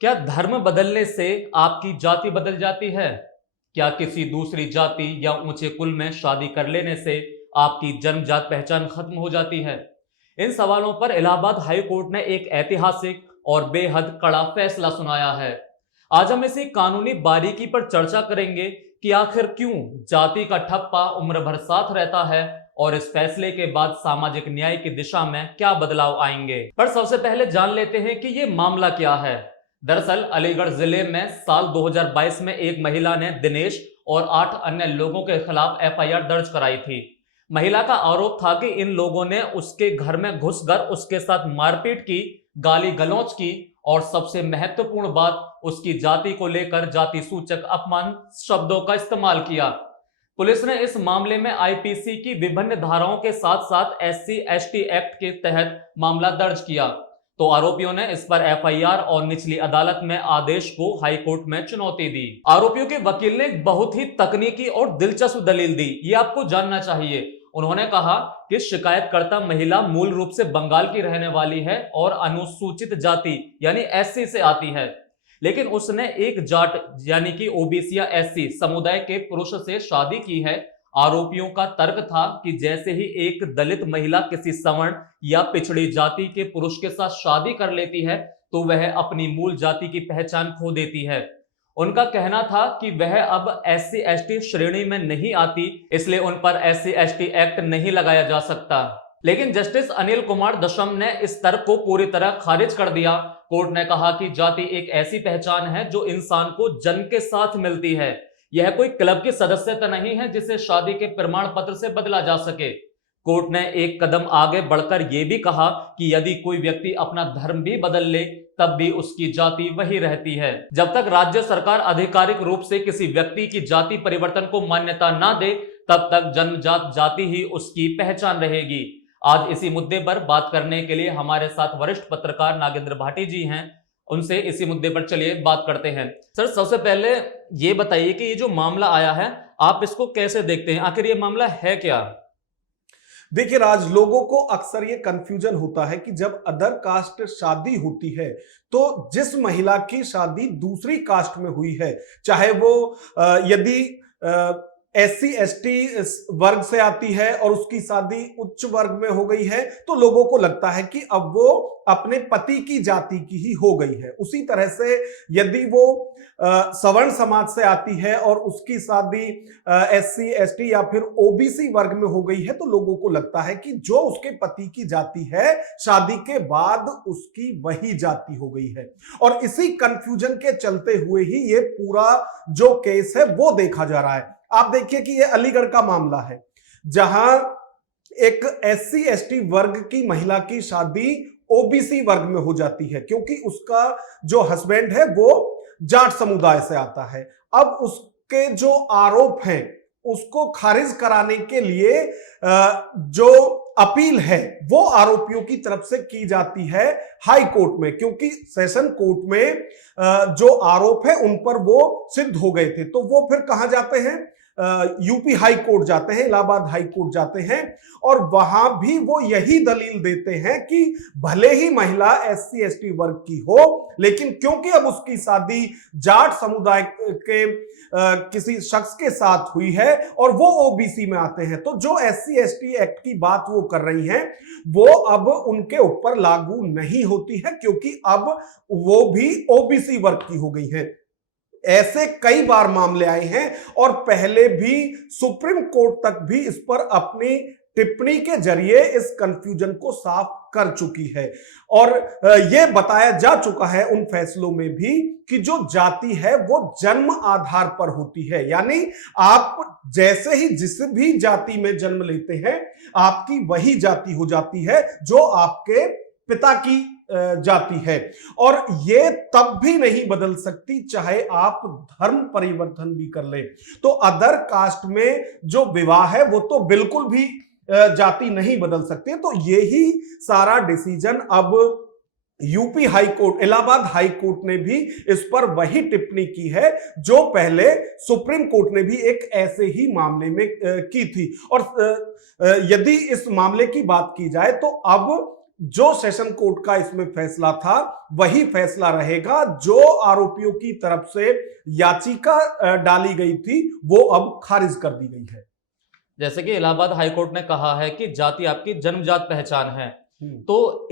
क्या धर्म बदलने से आपकी जाति बदल जाती है? क्या किसी दूसरी जाति या ऊंचे कुल में शादी कर लेने से आपकी जन्मजात पहचान खत्म हो जाती है? इन सवालों पर इलाहाबाद हाई कोर्ट ने एक ऐतिहासिक और बेहद कड़ा फैसला सुनाया है। आज हम इसी कानूनी बारीकी पर चर्चा करेंगे कि आखिर क्यों जाति का ठप्पा उम्र भर साथ रहता है और इस फैसले के बाद सामाजिक न्याय की दिशा में क्या बदलाव आएंगे। पर सबसे पहले जान लेते हैं कि ये मामला क्या है। दरअसल अलीगढ़ जिले में साल 2022 में एक महिला ने दिनेश और 8 अन्य लोगों के खिलाफ एफआईआर दर्ज कराई थी। महिला का आरोप था कि इन लोगों ने उसके घर में घुसकर उसके साथ मारपीट की, गाली गलौज की और सबसे महत्वपूर्ण बात, उसकी जाति को लेकर जाति सूचक अपमान शब्दों का इस्तेमाल किया। पुलिस ने इस मामले में आईपीसी की विभिन्न धाराओं के साथ साथ एससी एसटी एक्ट के तहत मामला दर्ज किया। तो आरोपियों ने इस पर एफआईआर और निचली अदालत में आदेश को हाई कोर्ट में चुनौती दी। आरोपियों के वकील ने एक बहुत ही तकनीकी और दिलचस्प दलील दी, ये आपको जानना चाहिए। उन्होंने कहा कि शिकायतकर्ता महिला मूल रूप से बंगाल की रहने वाली है और अनुसूचित जाति यानी एससी से आती है, लेकिन उसने एक जाट यानी कि ओबीसी या एससी समुदाय के पुरुष से शादी की है। आरोपियों का तर्क था कि जैसे ही एक दलित महिला किसी सवर्ण या पिछड़ी जाति के पुरुष के साथ शादी कर लेती है तो वह अपनी मूल जाति की पहचान खो देती है। उनका कहना था कि वह अब एससी एसटी श्रेणी में नहीं आती, इसलिए उन पर एससी एसटी एक्ट नहीं लगाया जा सकता। लेकिन जस्टिस अनिल कुमार दशम ने इस तर्क को पूरी तरह खारिज कर दिया। कोर्ट ने कहा कि जाति एक ऐसी पहचान है जो इंसान को जन्म के साथ मिलती है। यह कोई क्लब की सदस्यता नहीं है जिसे शादी के प्रमाण पत्र से बदला जा सके। कोर्ट ने एक कदम आगे बढ़कर यह भी कहा कि यदि कोई व्यक्ति अपना धर्म भी बदल ले तब भी उसकी जाति वही रहती है। जब तक राज्य सरकार आधिकारिक रूप से किसी व्यक्ति की जाति परिवर्तन को मान्यता ना दे तब तक जन्मजात जाति ही उसकी पहचान रहेगी। आज इसी मुद्दे पर बात करने के लिए हमारे साथ वरिष्ठ पत्रकार नागेंद्र भाटी जी हैं। उनसे इसी मुद्दे पर चलिए बात करते हैं। सर, सबसे पहले ये बताइए कि ये जो मामला आया है आप इसको कैसे देखते हैं? आखिर ये मामला है क्या? देखिए राज, लोगों को अक्सर ये कंफ्यूजन होता है कि जब अदर कास्ट शादी होती है तो जिस महिला की शादी दूसरी कास्ट में हुई है, चाहे वो यदि एससी एसटी वर्ग से आती है और उसकी शादी उच्च वर्ग में हो गई है तो लोगों को लगता है कि अब वो अपने पति की जाति की ही हो गई है। उसी तरह से यदि वो सवर्ण समाज से आती है और उसकी शादी एससी एसटी या फिर ओबीसी वर्ग में हो गई है तो लोगों को लगता है कि जो उसके पति की जाति है शादी के बाद उसकी वही जाति हो गई है। और इसी कंफ्यूजन के चलते हुए ही ये पूरा जो केस है वो देखा जा रहा है। आप देखिए कि ये अलीगढ़ का मामला है जहां एक एससी एसटी वर्ग की महिला की शादी ओबीसी वर्ग में हो जाती है क्योंकि उसका जो हस्बैंड है वो जाट समुदाय से आता है। अब उसके जो आरोप हैं उसको खारिज कराने के लिए जो अपील है वो आरोपियों की तरफ से की जाती है हाई कोर्ट में, क्योंकि सेशन कोर्ट में जो आरोप है उन पर वो सिद्ध हो गए थे। तो वो फिर कहां जाते हैं? यूपी हाई कोर्ट जाते हैं, इलाहाबाद हाई कोर्ट जाते हैं और वहां भी वो यही दलील देते हैं कि भले ही महिला एससी एसटी वर्ग की हो लेकिन क्योंकि अब उसकी शादी जाट समुदाय के किसी शख्स के साथ हुई है और वो ओबीसी में आते हैं तो जो एससी एसटी एक्ट की बात वो कर रही हैं वो अब उनके ऊपर लागू नहीं होती है क्योंकि अब वो भी ओबीसी वर्ग की हो गई है। ऐसे कई बार मामले आए हैं और पहले भी सुप्रीम कोर्ट तक भी इस पर अपनी टिप्पणी के जरिए इस कंफ्यूजन को साफ कर चुकी है और यह बताया जा चुका है उन फैसलों में भी कि जो जाति है वो जन्म आधार पर होती है, यानी आप जैसे ही जिस भी जाति में जन्म लेते हैं आपकी वही जाति हो जाती है जो आपके पिता की जाति है और ये तब भी नहीं बदल सकती चाहे आप धर्म परिवर्तन भी कर ले। तो अदर कास्ट में जो विवाह है वो तो बिल्कुल भी जाति नहीं बदल सकती। तो यही सारा डिसीजन अब UP high court, Allahabad high court ने भी इस पर वही टिप्पणी की है जो पहले सुप्रीम कोर्ट ने भी एक ऐसे ही मामले में की थी। और यदि इस मामले की बात की जाए तो अब जो सेशन कोर्ट का इसमें फैसला था वही फैसला रहेगा। जो आरोपियों की तरफ से याचिका डाली गई थी वो अब खारिज कर दी गई है। जैसे कि इलाहाबाद हाईकोर्ट ने कहा है कि जाति आपकी जन्मजात पहचान है, तो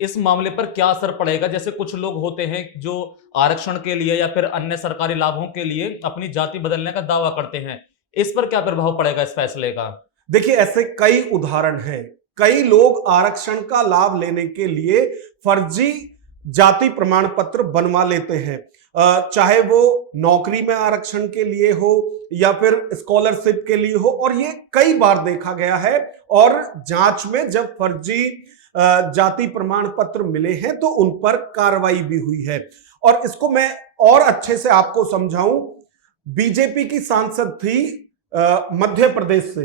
इस मामले पर क्या असर पड़ेगा? जैसे कुछ लोग होते हैं जो आरक्षण के लिए या फिर अन्य सरकारी लाभों के लिए अपनी जाति बदलने का दावा करते हैं, इस पर क्या प्रभाव पड़ेगा इस फैसले का? देखिए, ऐसे कई उदाहरण हैं। कई लोग आरक्षण का लाभ लेने के लिए फर्जी जाति प्रमाण पत्र बनवा लेते हैं, चाहे वो नौकरी में आरक्षण के लिए हो या फिर स्कॉलरशिप के लिए हो, और ये कई बार देखा गया है। और जांच में जब फर्जी जाति प्रमाण पत्र मिले हैं तो उन पर कार्रवाई भी हुई है। और इसको मैं और अच्छे से आपको समझाऊं, बीजेपी की सांसद थी मध्य प्रदेश से,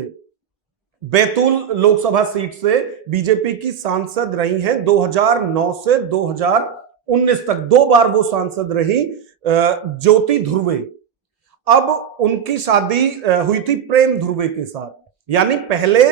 बैतूल लोकसभा सीट से बीजेपी की सांसद रही हैं 2009 से 2019 तक, 2 बार वो सांसद रही, ज्योति ध्रुवे। अब उनकी शादी हुई थी प्रेम ध्रुवे के साथ, यानी पहले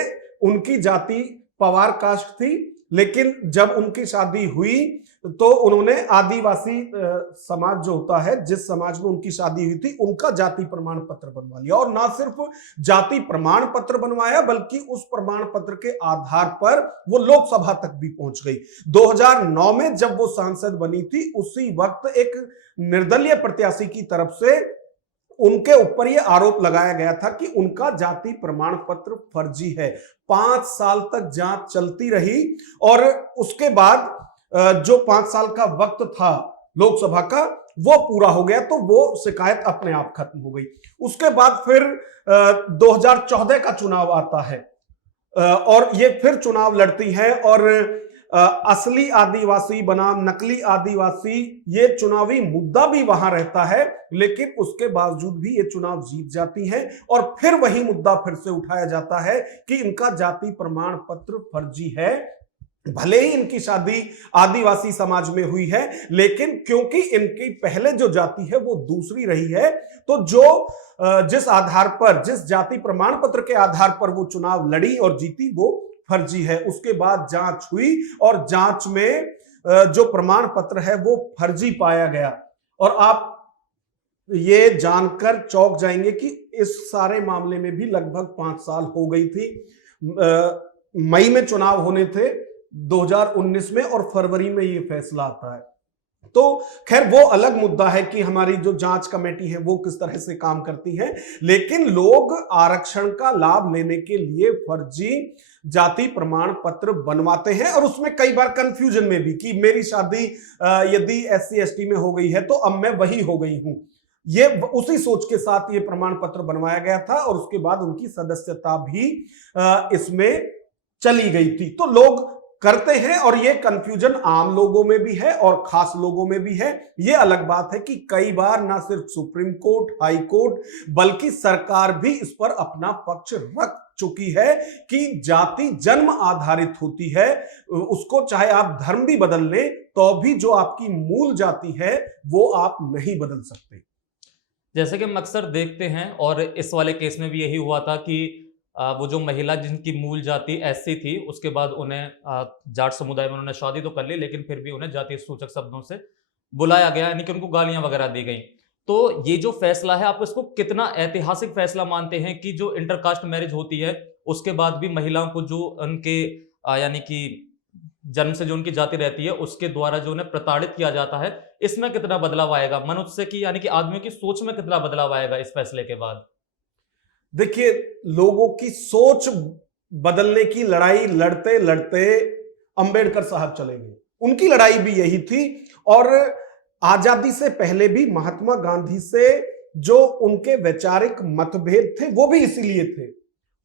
उनकी जाति पवार कास्ट थी, लेकिन जब उनकी शादी हुई तो उन्होंने आदिवासी समाज जो होता है, जिस समाज में उनकी शादी हुई थी, उनका जाति प्रमाण पत्र बनवा लिया। और ना सिर्फ जाति प्रमाण पत्र बनवाया बल्कि उस प्रमाण पत्र के आधार पर वो लोकसभा तक भी पहुंच गई। 2009 में जब वो सांसद बनी थी, उसी वक्त एक निर्दलीय प्रत्याशी की तरफ से उनके ऊपर यह आरोप लगाया गया था कि उनका जाति प्रमाण पत्र फर्जी है। 5 साल तक जांच चलती रही और उसके बाद जो 5 साल का वक्त था लोकसभा का वो पूरा हो गया, तो वो शिकायत अपने आप खत्म हो गई। उसके बाद फिर 2014 का चुनाव आता है और ये फिर चुनाव लड़ती है और असली आदिवासी बनाम नकली आदिवासी, ये चुनावी मुद्दा भी वहां रहता है, लेकिन उसके बावजूद भी ये चुनाव जीत जाती हैं। और फिर वही मुद्दा फिर से उठाया जाता है कि इनका जाति प्रमाण पत्र फर्जी है। भले ही इनकी शादी आदिवासी समाज में हुई है, लेकिन क्योंकि इनकी पहले जो जाति है वो दूसरी रही है, तो जिस आधार पर, जिस जाति प्रमाण पत्र के आधार पर वो चुनाव लड़ी और जीती, वो फर्जी है। उसके बाद जांच हुई और जांच में जो प्रमाण पत्र है वो फर्जी पाया गया। और आप ये जानकर चौंक जाएंगे कि इस सारे मामले में भी लगभग 5 साल हो गई थी। मई में चुनाव होने थे 2019 में और फरवरी में ये फैसला आता है। तो खैर वो अलग मुद्दा है कि हमारी जो जांच कमेटी है वो किस तरह से काम करती है, लेकिन लोग आरक्षण का लाभ लेने के लिए फर्जी जाति प्रमाण पत्र बनवाते हैं और उसमें कई बार कंफ्यूजन में भी कि मेरी शादी यदि SC ST में हो गई है तो अब मैं वही हो गई हूं। ये उसी सोच के साथ ये प्रमाण पत्र बनवाया गया था और उसके बाद उनकी सदस्यता भी इसमें चली गई थी। तो लोग करते हैं और ये कंफ्यूजन आम लोगों में भी है और खास लोगों में भी है। ये अलग बात है कि कई बार ना सिर्फ सुप्रीम कोर्ट, हाई कोर्ट, बल्कि सरकार भी इस पर अपना पक्ष रख चुकी है कि जाति जन्म आधारित होती है, उसको चाहे आप धर्म भी बदल लें तो भी जो आपकी मूल जाति है वो आप नहीं बदल सकते। जैसे कि हम अक्सर देखते हैं और इस वाले केस में भी यही हुआ था कि वो जो महिला जिनकी मूल जाति SC थी, उसके बाद उन्हें जाट समुदाय में उन्होंने शादी तो कर ली, लेकिन फिर भी उन्हें जातीय सूचक शब्दों से बुलाया गया, यानी कि उनको गालियां वगैरह दी गई। तो ये जो फैसला है, आप इसको कितना ऐतिहासिक फैसला मानते हैं कि जो इंटरकास्ट मैरिज होती है उसके बाद भी महिलाओं को जो उनके यानी कि जन्म से जो उनकी जाति रहती है उसके द्वारा जो उन्हें प्रताड़ित किया जाता है, इसमें कितना बदलाव आएगा मनुष्य की, यानी कि आदमियों की सोच में कितना बदलाव आएगा इस फैसले के बाद? देखिए, लोगों की सोच बदलने की लड़ाई लड़ते लड़ते अंबेडकर साहब चले गए। उनकी लड़ाई भी यही थी और आजादी से पहले भी महात्मा गांधी से जो उनके वैचारिक मतभेद थे वो भी इसीलिए थे।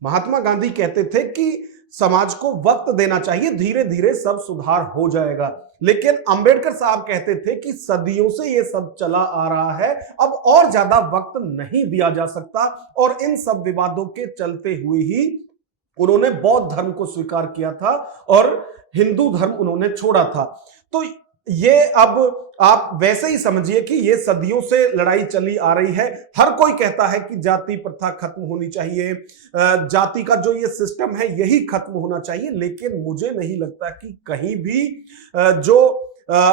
महात्मा गांधी कहते थे कि समाज को वक्त देना चाहिए, धीरे धीरे सब सुधार हो जाएगा। लेकिन अंबेडकर साहब कहते थे कि सदियों से ये सब चला आ रहा है, अब और ज्यादा वक्त नहीं दिया जा सकता। और इन सब विवादों के चलते हुए ही उन्होंने बौद्ध धर्म को स्वीकार किया था और हिंदू धर्म उन्होंने छोड़ा था। तो ये अब आप वैसे ही समझिए कि ये सदियों से लड़ाई चली आ रही है। हर कोई कहता है कि जाति प्रथा खत्म होनी चाहिए, जाति का जो ये सिस्टम है यही खत्म होना चाहिए, लेकिन मुझे नहीं लगता कि कहीं भी जो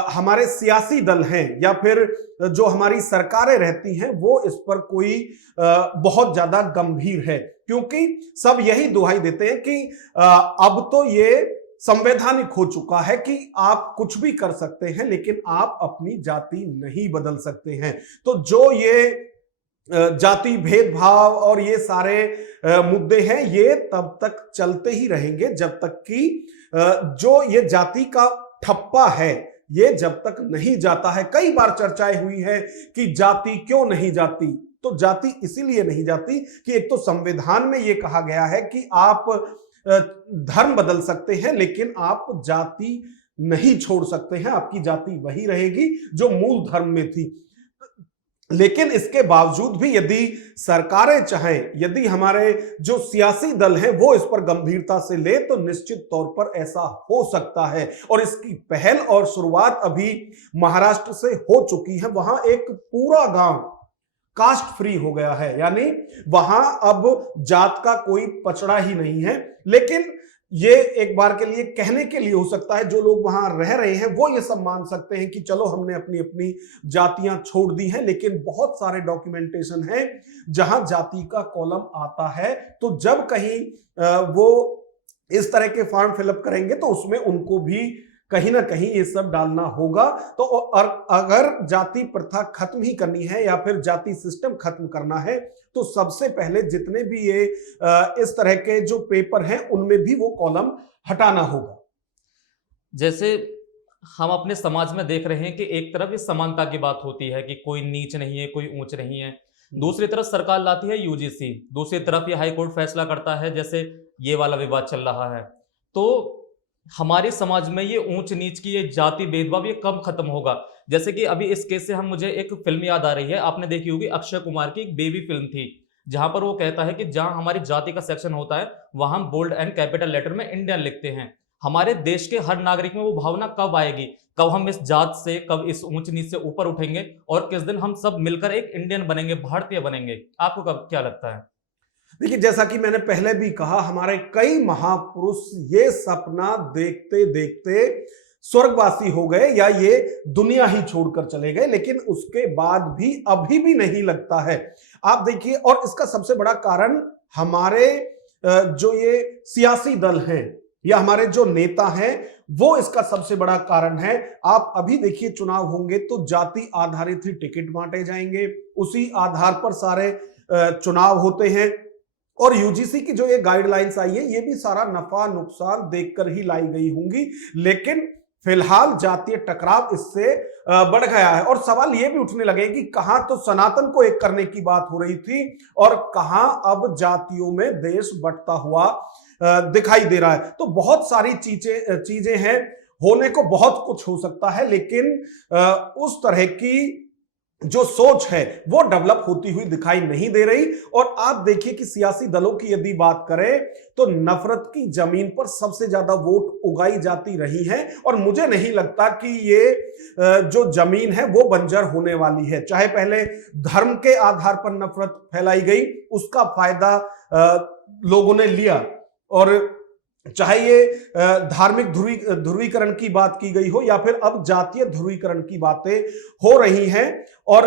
हमारे सियासी दल हैं या फिर जो हमारी सरकारें रहती हैं वो इस पर कोई बहुत ज्यादा गंभीर है, क्योंकि सब यही दुहाई देते हैं कि अब तो ये संवैधानिक हो चुका है कि आप कुछ भी कर सकते हैं लेकिन आप अपनी जाति नहीं बदल सकते हैं। तो जो ये जाति भेदभाव और ये सारे मुद्दे हैं ये तब तक चलते ही रहेंगे जब तक कि जो ये जाति का ठप्पा है ये जब तक नहीं जाता है। कई बार चर्चाएं हुई है कि जाति क्यों नहीं जाती, तो जाति इसीलिए नहीं जाती कि एक तो संविधान में ये कहा गया है कि आप धर्म बदल सकते हैं लेकिन आप जाति नहीं छोड़ सकते हैं, आपकी जाति वही रहेगी जो मूल धर्म में थी। लेकिन इसके बावजूद भी यदि सरकारें चाहें, यदि हमारे जो सियासी दल हैं वो इस पर गंभीरता से ले तो निश्चित तौर पर ऐसा हो सकता है। और इसकी पहल और शुरुआत अभी महाराष्ट्र से हो चुकी है। वहां एक पूरा गांव कास्ट फ्री हो गया है, यानी वहां अब जात का कोई पचड़ा ही नहीं है। लेकिन ये एक बार के लिए कहने के लिए हो सकता है, जो लोग वहां रह रहे हैं वो ये सब मान सकते हैं कि चलो हमने अपनी अपनी जातियां छोड़ दी हैं, लेकिन बहुत सारे डॉक्यूमेंटेशन है जहां जाति का कॉलम आता है। तो जब कहीं वो इस तरह के फॉर्म फिलअप करेंगे तो उसमें उनको भी कहीं ना कहीं ये सब डालना होगा। तो और अगर जाति प्रथा खत्म ही करनी है या फिर जाति सिस्टम खत्म करना है तो सबसे पहले जितने भी ये इस तरह के जो पेपर हैं उनमें भी वो कॉलम हटाना होगा। जैसे हम अपने समाज में देख रहे हैं कि एक तरफ इस समानता की बात होती है कि कोई नीच नहीं है, कोई ऊंच नहीं है, दूसरी तरफ सरकार लाती है यूजीसी, दूसरी तरफ ये हाई कोर्ट फैसला करता है, जैसे ये वाला विवाद चल रहा है। तो हमारे समाज में ये ऊंच नीच की ये जाति भेदभाव ये कब खत्म होगा? जैसे कि अभी इस केस से हम मुझे एक फिल्म याद आ रही है, आपने देखी होगी, अक्षय कुमार की एक बेबी फिल्म थी जहां पर वो कहता है कि जहां हमारी जाति का सेक्शन होता है वहां हम बोल्ड एंड कैपिटल लेटर में इंडियन लिखते हैं। हमारे देश के हर नागरिक में वो भावना कब आएगी, कब हम इस जात से, कब इस ऊंच नीच से ऊपर उठेंगे और किस दिन हम सब मिलकर एक इंडियन बनेंगे, भारतीय बनेंगे? आपको कब क्या लगता है? देखिए, जैसा कि मैंने पहले भी कहा, हमारे कई महापुरुष ये सपना देखते देखते स्वर्गवासी हो गए या ये दुनिया ही छोड़कर चले गए, लेकिन उसके बाद भी अभी भी नहीं लगता है। आप देखिए, और इसका सबसे बड़ा कारण हमारे जो ये सियासी दल हैं या हमारे जो नेता हैं वो इसका सबसे बड़ा कारण है। आप अभी देखिए, चुनाव होंगे तो जाति आधारित ही टिकट बांटे जाएंगे, उसी आधार पर सारे चुनाव होते हैं। और यूजीसी की जो ये गाइडलाइंस आई है ये भी सारा नफा नुकसान देखकर ही लाई गई होंगी, लेकिन फिलहाल जातीय टकराव इससे बढ़ गया है। और सवाल ये भी उठने लगे कि कहां तो सनातन को एक करने की बात हो रही थी और कहां अब जातियों में देश बंटता हुआ दिखाई दे रहा है। तो बहुत सारी चीजें हैं, होने को बहुत कुछ हो सकता है, लेकिन उस तरह की जो सोच है वो डेवलप होती हुई दिखाई नहीं दे रही। और आप देखिए कि सियासी दलों की यदि बात करें तो नफरत की जमीन पर सबसे ज्यादा वोट उगाई जाती रही है, और मुझे नहीं लगता कि ये जो जमीन है वो बंजर होने वाली है। चाहे पहले धर्म के आधार पर नफरत फैलाई गई, उसका फायदा लोगों ने लिया, और चाहे ये धार्मिक ध्रुवीकरण की बात की गई हो या फिर अब जातीय ध्रुवीकरण की बातें हो रही हैं, और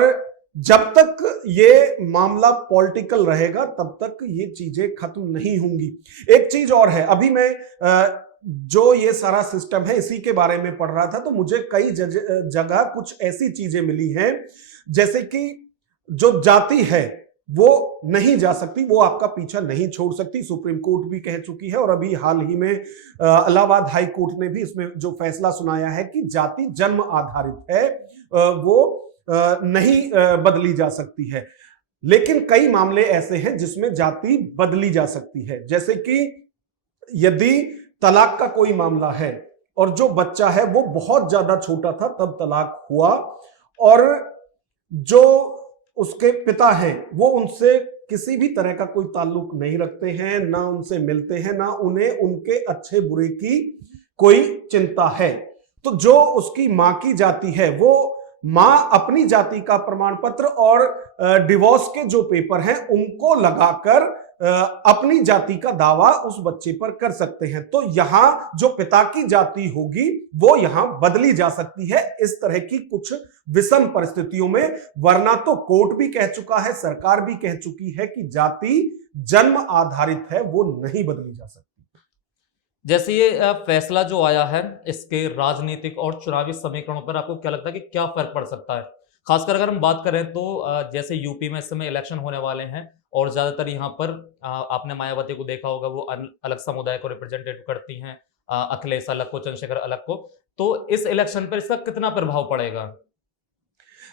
जब तक ये मामला पॉलिटिकल रहेगा तब तक ये चीजें खत्म नहीं होंगी। एक चीज और है, अभी मैं जो ये सारा सिस्टम है इसी के बारे में पढ़ रहा था तो मुझे कई जगह कुछ ऐसी चीजें मिली हैं जैसे कि जो जाति है वो नहीं जा सकती, वो आपका पीछा नहीं छोड़ सकती। सुप्रीम कोर्ट भी कह चुकी है, और अभी हाल ही में इलाहाबाद हाई कोर्ट ने भी इसमें जो फैसला सुनाया है कि जाति जन्म आधारित है, वो नहीं बदली जा सकती है। लेकिन कई मामले ऐसे हैं जिसमें जाति बदली जा सकती है, जैसे कि यदि तलाक का कोई मामला है और जो बच्चा है वो बहुत ज्यादा छोटा था तब तलाक हुआ, और जो उसके पिता हैं वो उनसे किसी भी तरह का कोई ताल्लुक नहीं रखते हैं, ना उनसे मिलते हैं, ना उन्हें उनके अच्छे बुरे की कोई चिंता है, तो जो उसकी मां की जाति है वो मां अपनी जाति का प्रमाण पत्र और डिवोर्स के जो पेपर हैं उनको लगाकर अपनी जाति का दावा उस बच्चे पर कर सकते हैं। तो यहां जो पिता की जाति होगी वो यहां बदली जा सकती है इस तरह की कुछ विषम परिस्थितियों में, वरना तो कोर्ट भी कह चुका है, सरकार भी कह चुकी है कि जाति जन्म आधारित है, वो नहीं बदली जा सकती। जैसे ये फैसला जो आया है, इसके राजनीतिक और चुनावी समीकरणों पर आपको क्या लगता है कि क्या फर्क पड़ सकता है? खासकर अगर हम बात करें तो जैसे यूपी में इस समय इलेक्शन होने वाले हैं और ज्यादातर यहाँ पर आपने मायावती को देखा होगा, वो अलग समुदाय को रिप्रेजेंटेट करती हैं, अखिलेश अलग को, चंद्रशेखर अलग को। तो इस इलेक्शन पर इसका कितना प्रभाव पड़ेगा?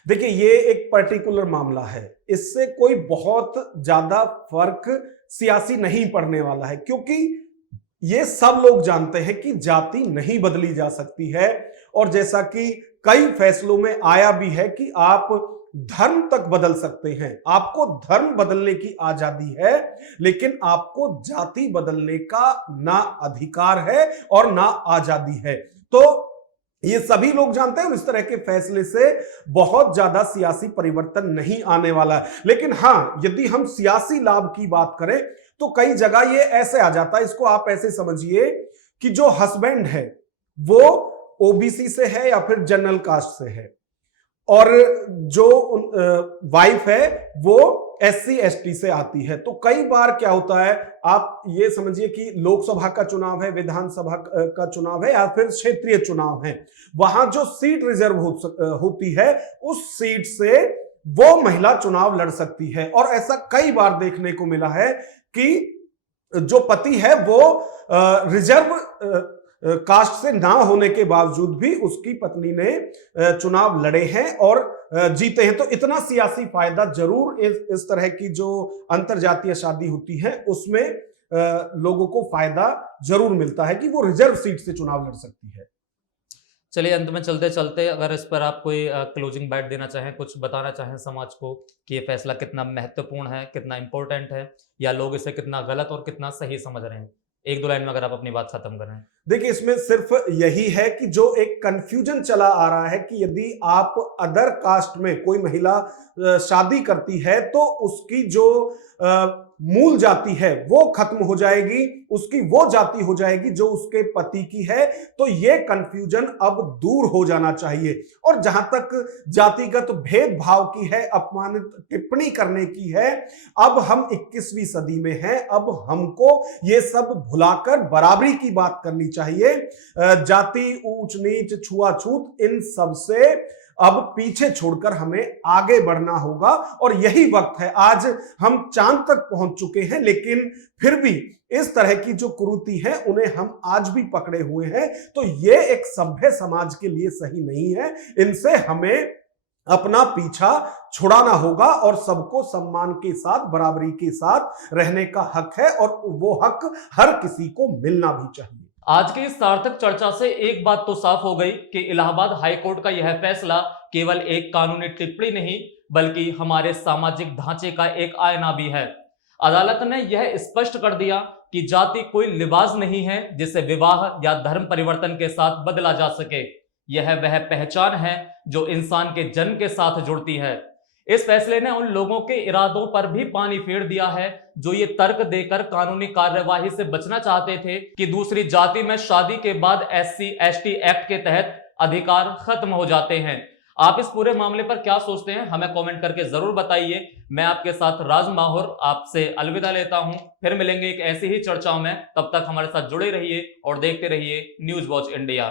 देखिए, ये एक पर्टिकुलर मामला है, इससे कोई बहुत ज्यादा फर्क सियासी नहीं पड़ने वाला है, क्योंकि ये सब लोग जानते हैं कि जाति नहीं बदली जा सकती है। और जैसा कि कई फैसलों में आया भी है कि आप धर्म तक बदल सकते हैं, आपको धर्म बदलने की आजादी है, लेकिन आपको जाति बदलने का ना अधिकार है और ना आजादी है। तो ये सभी लोग जानते हैं और इस तरह के फैसले से बहुत ज्यादा सियासी परिवर्तन नहीं आने वाला है। लेकिन हां, यदि हम सियासी लाभ की बात करें तो कई जगह ये ऐसे आ जाता है, इसको आप ऐसे समझिए कि जो हस्बैंड है वो ओबीसी से है या फिर जनरल कास्ट से है और जो वाइफ है वो एससी एसटी से आती है। तो कई बार क्या होता है, आप ये समझिए कि लोकसभा का चुनाव है, विधानसभा का चुनाव है या फिर क्षेत्रीय चुनाव है, वहां जो सीट रिजर्व होती है उस सीट से वो महिला चुनाव लड़ सकती है। और ऐसा कई बार देखने को मिला है कि जो पति है वो रिजर्व कास्ट से ना होने के बावजूद भी उसकी पत्नी ने चुनाव लड़े हैं और जीते हैं। तो इतना सियासी फायदा जरूर इस तरह की जो अंतरजातीय शादी होती है उसमें लोगों को फायदा जरूर मिलता है कि वो रिजर्व सीट से चुनाव लड़ सकती है। चलिए, अंत में चलते चलते अगर इस पर आप कोई क्लोजिंग बाइट देना चाहें, कुछ बताना चाहें समाज को कि ये फैसला कितना महत्वपूर्ण है, कितना इंपॉर्टेंट है, या लोग इसे कितना गलत और कितना सही समझ रहे हैं, एक दो लाइन में अगर आप अपनी बात खत्म करें। देखिए, इसमें सिर्फ यही है कि जो एक कंफ्यूजन चला आ रहा है कि यदि आप अदर कास्ट में कोई महिला शादी करती है तो उसकी जो मूल जाति है वो खत्म हो जाएगी, उसकी वो जाति हो जाएगी जो उसके पति की है। तो ये कंफ्यूजन अब दूर हो जाना चाहिए। और जहां तक जातिगत भेदभाव की है, अपमानित टिप्पणी करने की है, अब हम 21वीं सदी में हैं, अब हमको ये सब भुलाकर बराबरी की बात करनी चाहिए। जाति, ऊंच नीच, छुआछूत, इन सब से अब पीछे छोड़कर हमें आगे बढ़ना होगा। और यही वक्त है, आज हम चांद तक पहुंच चुके हैं लेकिन फिर भी इस तरह की जो कुरीति है उन्हें हम आज भी पकड़े हुए हैं। तो ये एक सभ्य समाज के लिए सही नहीं है, इनसे हमें अपना पीछा छुड़ाना होगा और सबको सम्मान के साथ, बराबरी के साथ रहने का हक है और वो हक हर किसी को मिलना भी चाहिए। आज की इस सार्थक चर्चा से एक बात तो साफ हो गई कि इलाहाबाद हाईकोर्ट का यह फैसला केवल एक कानूनी टिप्पणी नहीं बल्कि हमारे सामाजिक ढांचे का एक आईना भी है। अदालत ने यह स्पष्ट कर दिया कि जाति कोई लिबास नहीं है जिसे विवाह या धर्म परिवर्तन के साथ बदला जा सके। यह वह पहचान है जो इंसान के जन्म के साथ जुड़ती है। इस फैसले ने उन लोगों के इरादों पर भी पानी फेर दिया है जो ये तर्क देकर कानूनी कार्यवाही से बचना चाहते थे कि दूसरी जाति में शादी के बाद SC ST एक्ट के तहत अधिकार खत्म हो जाते हैं। आप इस पूरे मामले पर क्या सोचते हैं, हमें कमेंट करके जरूर बताइए। मैं आपके साथ राज माहौर आपसे अलविदा लेता हूं, फिर मिलेंगे एक ऐसी ही चर्चाओं में। तब तक हमारे साथ जुड़े रहिए और देखते रहिए न्यूज वॉच इंडिया।